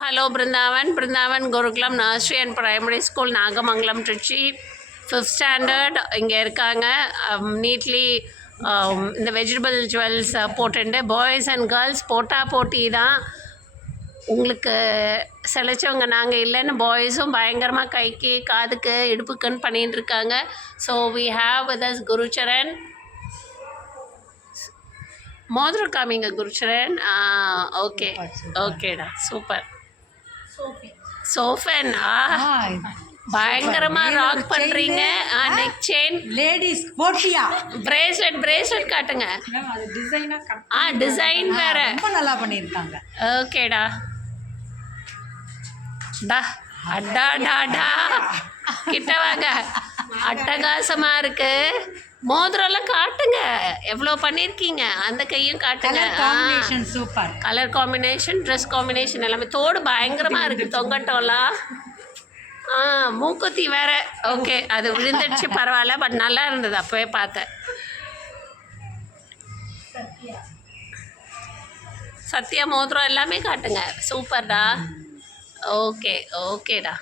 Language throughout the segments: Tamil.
Hello Brindavan Gurukulam Nursery and Primary School, Nagamangalam, Trichy, 5th standard. இங்கே இருக்காங்க நீட்லி இந்த வெஜிடபிள் ஜுவல்ஸ் போட்டுண்டு பாய்ஸ் அண்ட் கேர்ள்ஸ் போட்டி தான். உங்களுக்கு செலைச்சவங்க நாங்கள் இல்லைன்னு பாய்ஸும் பயங்கரமாக கைக்கு காதுக்கு இடுப்புக்குன்னு பண்ணிகிட்டு இருக்காங்க. So we have with us Gurucharan. மோதிரம் காமிங்க குருச்சரன். ஓகே ஓகேடா, சூப்பர். சோஃபன் பயங்கரமா ராக் பண்றீங்க. நெக் செயின் லேடிஸ் போட்டியா பிரேஸ்லெட் காட்டுங்க. டிசைன் வேற ரொம்ப நல்லா பண்ணிருக்காங்க. ஓகேடா. டா அடா டாடா கிட்ட வாங்க. அட்டகாசமா இருக்கு. மோதிரம்லாம் காட்டுங்க, எவ்வளோ பண்ணியிருக்கீங்க. அந்த கையும் காட்டுங்க. Super colour combination, dress combination எல்லாமே. தோடு பயங்கரமாக இருக்குது. தொங்கட்டோலாம் மூக்குத்தி வேற. ஓகே, அது விழுந்துடுச்சு, பரவாயில்ல. பட் நல்லா இருந்தது, அப்போவே பார்த்தேன். சத்யா மோதிரம் எல்லாமே காட்டுங்க. சூப்பர்டா. ஓகே ஓகேடா.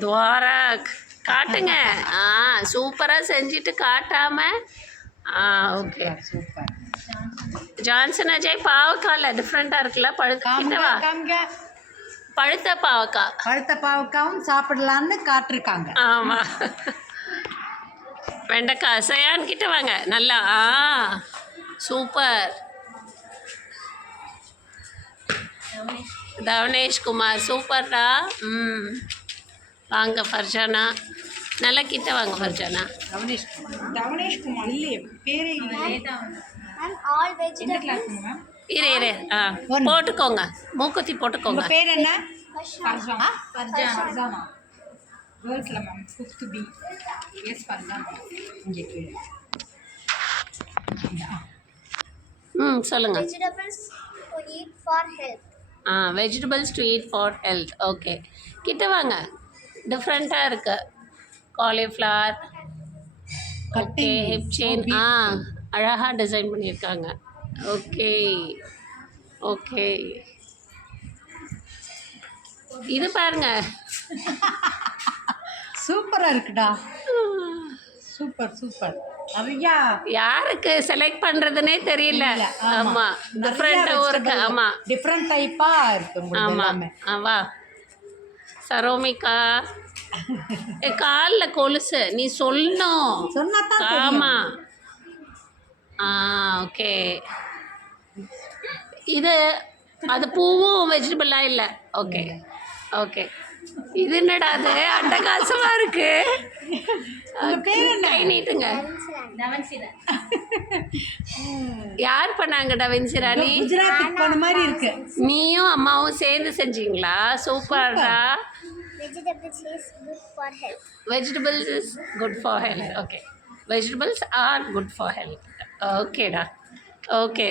துவாரக் காட்டுங்க. சூப்பராக செஞ்சுட்டு காட்டாம. Okay super. ஜான்சன் அஜய் பாவக்காயில் டிஃப்ரெண்ட்டாக இருக்குல்ல. பழுத்த பாவக்காவும் சாப்பிடலான்னு காட்டிருக்காங்க. ஆமாம். வெண்டைக்காய் சயான் கிட்ட வாங்க. நல்லா சூப்பர். தவனேஷ் குமார் சூப்பர்டா. வாங்க ஃபர்ஜானா, நல்லா கிட்ட வாங்க ஃபர்ஜானா. தவனேஷ் குமார் இல்லையே, பேரே இரு போட்டுக்கோங்க, மூக்குத்தி போட்டுக்கோங்க. பேர் என்ன? சொல்லுங்க. Vegetables to eat for health. Okay, கிட்ட வாங்க. டிஃப்ரெண்ட்டாக இருக்கு. காலிஃப்ளவர். Okay, hip chain. அழகாக டிசைன் பண்ணியிருக்காங்க. ஓகே ஓகே, இது பாருங்க. சூப்பராக இருக்குடா. Super super. அவையா யாருக்கு செலக்ட் பண்ணுறதுனே தெரியல. ஆமாம், டிஃப்ரெண்ட்டாகவும் இருக்கு. ஆமாம், டிஃப்ரெண்ட் டைப்பாக இருக்கு. ஆமாம். வா சரோமிகா, காலில் கொலுசு நீ சொல்லணும். சொன்னாதான். ஆமாம். ஓகே, இது அது பூவும் வெஜிடபிளாக இல்லை. Okay okay. இது என்னடா, அது அட்டகாசமாக இருக்கு. கை நீட்டுங்க. யார் பண்ணாங்க டவின்சிரா? நீ குஜராத்தி மாதிரி இருக்கு. நீயும் அம்மாவும் சேர்ந்து செஞ்சீங்களா? சூப்பர்டா. Vegetables is good for health. Okay, vegetables are good for health. ஓகேடா. ஓகே.